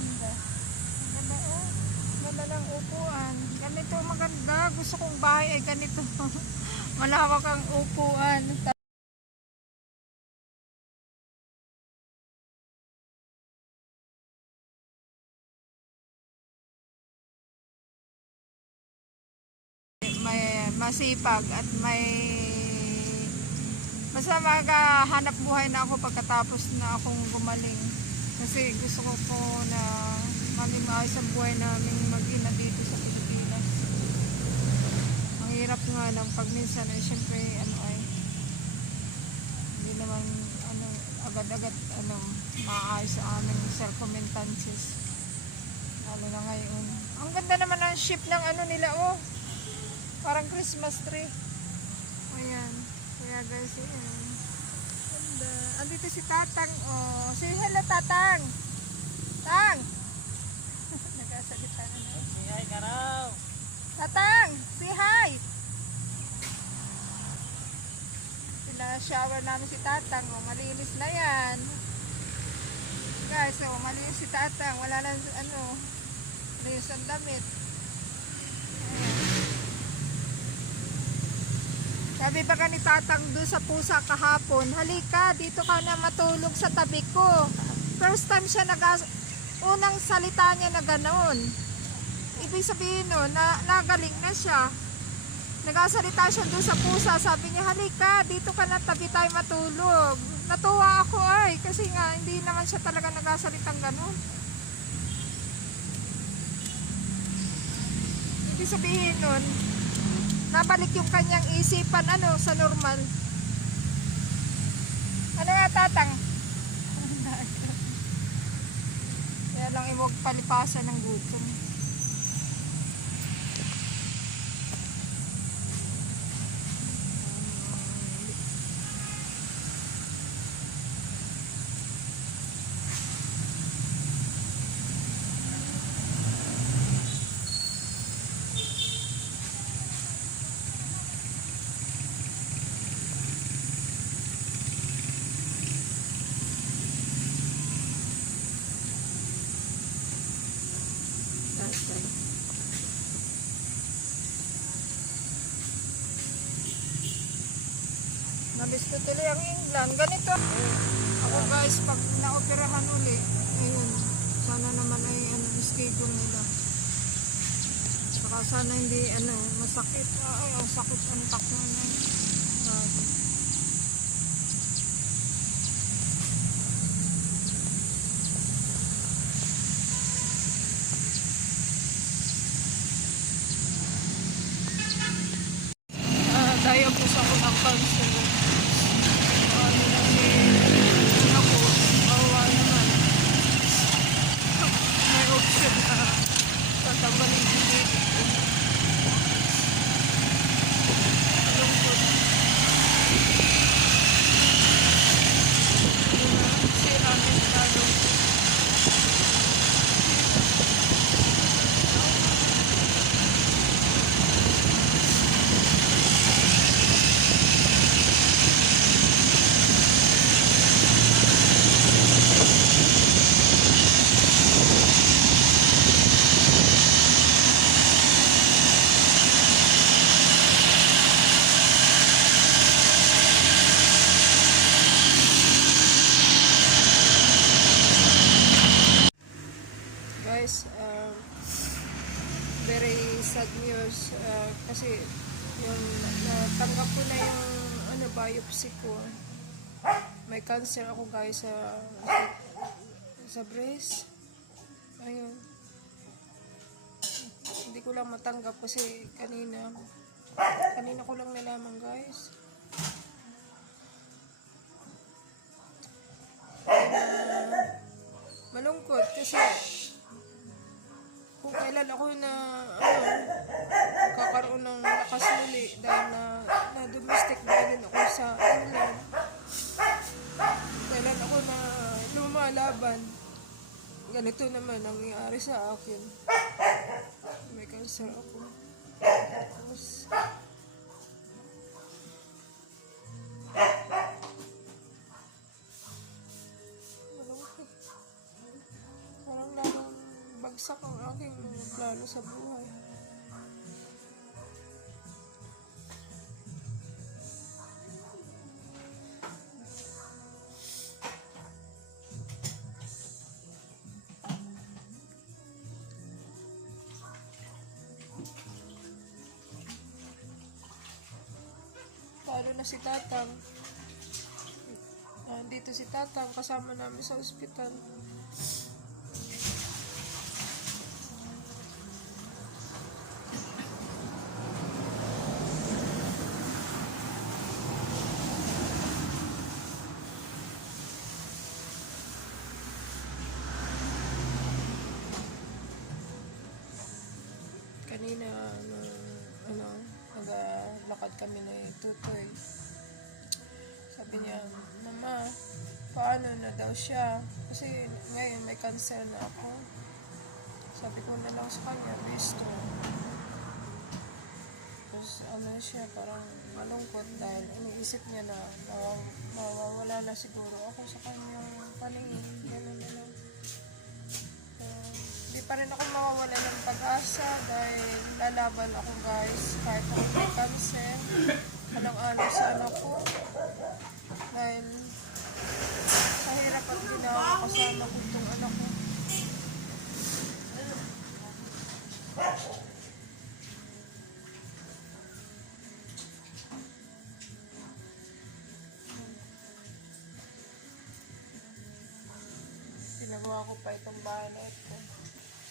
ganda. Ang ganda oh. Ganda ng upuan. Ganito maganda. Gusto kong bahay ay ganito. Malawak ang upuan. may masipag at may basta maghahanap buhay na ako pagkatapos na akong gumaling kasi gusto ko po na maging maayos ang buhay namin mag-ina dito sa Pilipinas ang hirap nga lang pag minsan ay syempre ano ay hindi naman ano agad-agad ano maayos sa aming circumstances lalo na ngayon ang ganda naman ang ship ng ano nila oh Parang Christmas tree. Ayan. Kaya guys, ayan. Andito si Tatang. Oh, say hello Tatang. Tang. Nagkasalita na na. Ay, karaw! Tatang, say hi. Pina-shower namin si Tatang. Oh, malinis na yan. Guys, oh, malinis si Tatang. Wala lang, ano, malinis ang damit. Ayan. Sabi pa ni Tatang doon sa pusa kahapon, halika, dito ka na matulog sa tabi ko. First time siya nag unang salita niya na ganoon. Ibig sabihin nun, na, nagaling na siya. Nagasalita siya doon sa pusa, sabi niya, halika, dito ka na tabi tayo matulog. Natuwa ako ay, kasi nga, hindi naman siya talaga nagasalitang gano'n. Ibig sabihin nun, nabalik yung kanyang isipan ano sa normal. Ano nga tatang? Kaya lang iwag palipasan ng gutom. Nabis ko tuloy ang England. Ganito. Ako guys, pag naoperahan uli, ayun, sana naman ay ano, schedule nila. Saka sana hindi ano, masakit. Ay, ang sakit ang takbo na. Grabe. Ah, dahil po sa ko ng cancer. Ano na si ako, bawa naman. May option na tatabalin dito. Lungkot. guys, um, very sad news uh, kasi yung natanggap ko na yung ano, biopsy ko. May cancer ako guys sa sa, breast. Ayun. Hindi ko lang matanggap kasi kanina kanina ko lang nalaman guys. Malungkot kasi kung kailan ako na ano, kakaroon ng lakas muli dahil na, na domestic violence ako sa England. Kailan ako na lumalaban. Ganito naman ang nangyari sa akin. May cancer ako. Tapos. Parang lalong bagsak ang aking plano sa buhay. Paano na si Tatang? Nandito si Tatang, kasama namin sa ospital. Kanina, nung, ano, naglakad kami na tutoy. Sabi niya, Mama, paano na daw siya? Kasi ngayon may cancer na ako. Sabi ko na lang sa kanya, resto. Tapos ano siya, parang malungkot dahil iniisip niya na mawaw- mawawala na siguro ako sa kanyang paningin. Ganun na lang. Hindi pa rin ako mawawala ng pag-asa dahil lalaban ako guys kahit ako may cancer. Alang-alang sa anak ko. Dahil sa hirap at ginawa kasama ko itong anak ko. Pinagawa ko pa itong bahay na ito.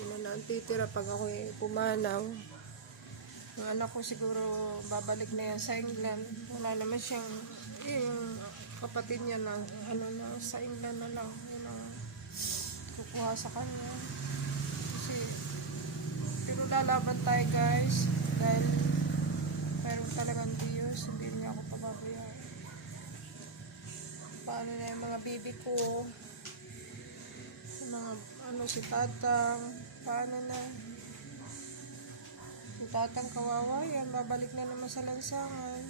Sino na ang titira pag ako pumanaw. Ang anak ko siguro babalik na yan sa England. Wala naman siyang yung kapatid niya na ano na sa England na lang. Yun ang kukuha sa kanya. Kasi pero lalaban tayo guys dahil meron talagang Diyos. Hindi niya ako pababayaan. Paano na yung mga baby ko? Mga ano si Tatang, paano na? Si Tatang kawawa yan, babalik na naman sa lansangan.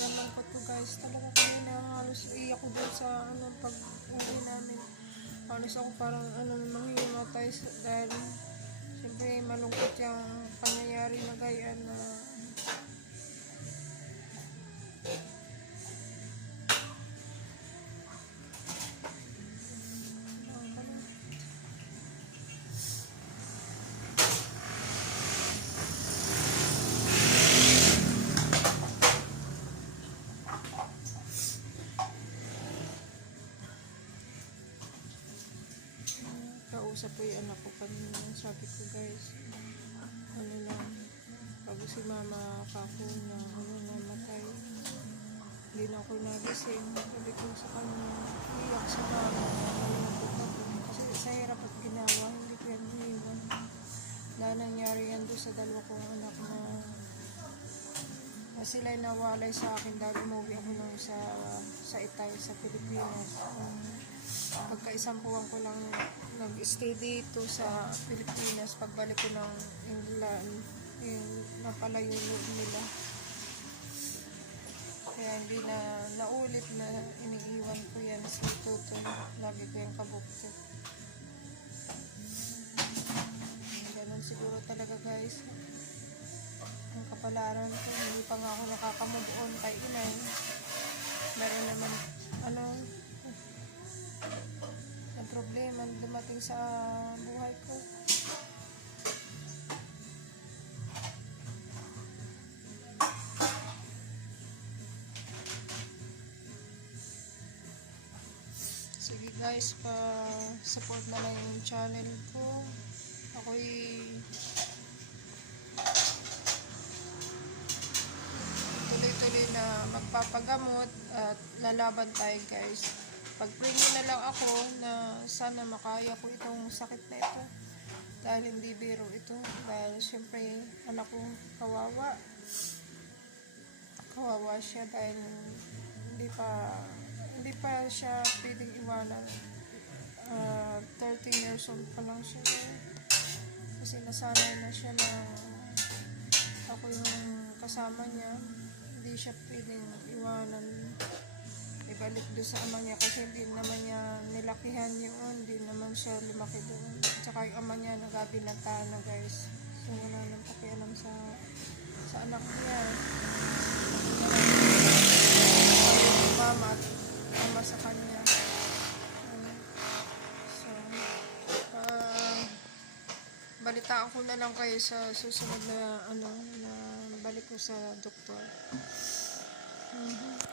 Nalangkot ko guys, talaga kami na halos iyak ko doon sa ano, pag uwi namin. Halos ako parang ano, manghimatay sa- dahil siyempre malungkot yung pangyayari na gayaan na kausap ko yung anak ko kanina. Sabi ko guys, ano lang, bago si mama kako na ano namatay, hindi na ako nagising. Sabi ko sa kanya, iyak sa mama, ako. Kasi sa hirap at ginawa, hindi ko yan iniwan. Dahil nangyari yan doon sa dalawa kong anak na na sila'y nawalay sa akin dahil umuwi ako nung sa sa Itay, sa Pilipinas. Um, pagka isang buwan ko lang nag-stay dito sa Pilipinas, pagbalik ko ng England, yung napalayo nila. Kaya hindi na naulit na iniiwan ko yan sa tuto. Lagi ko yung kabukto. Ganun siguro talaga guys. Ang kapalaran ko. hindi pa nga ako nakakamove on kay inay. Dumating sa buhay ko. Sige guys, pa support na lang yung channel ko. Ako'y tuloy-tuloy na magpapagamot at lalaban tayo guys. Pag-pray na lang ako na sana makaya ko itong sakit na ito. Dahil hindi biro ito. Dahil syempre anak ko kawawa. Kawawa siya dahil hindi pa hindi pa siya pwedeng iwanan. Ah, 13 years old pa lang siya. Kasi nasanay na siya na ako yung kasama niya. Hindi siya pwedeng iwanan. Ibalik doon sa ama niya kasi hindi naman niya nilakihan yun. Hindi naman siya lumaki doon. Tsaka yung ama niya nagabinata na guys. So wala nang pakialam sa sa anak niya. Yung mama at sa kanya. So, ah, balitaan ko na lang kayo sa susunod na ano na balik ko sa doktor.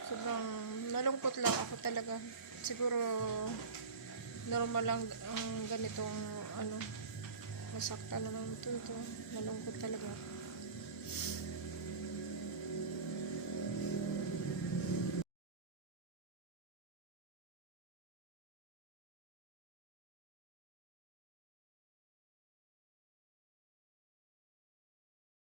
Sobrang nalungkot lang ako talaga. Siguro normal lang ang ganitong ano masaktan naman ito ito. Nalungkot talaga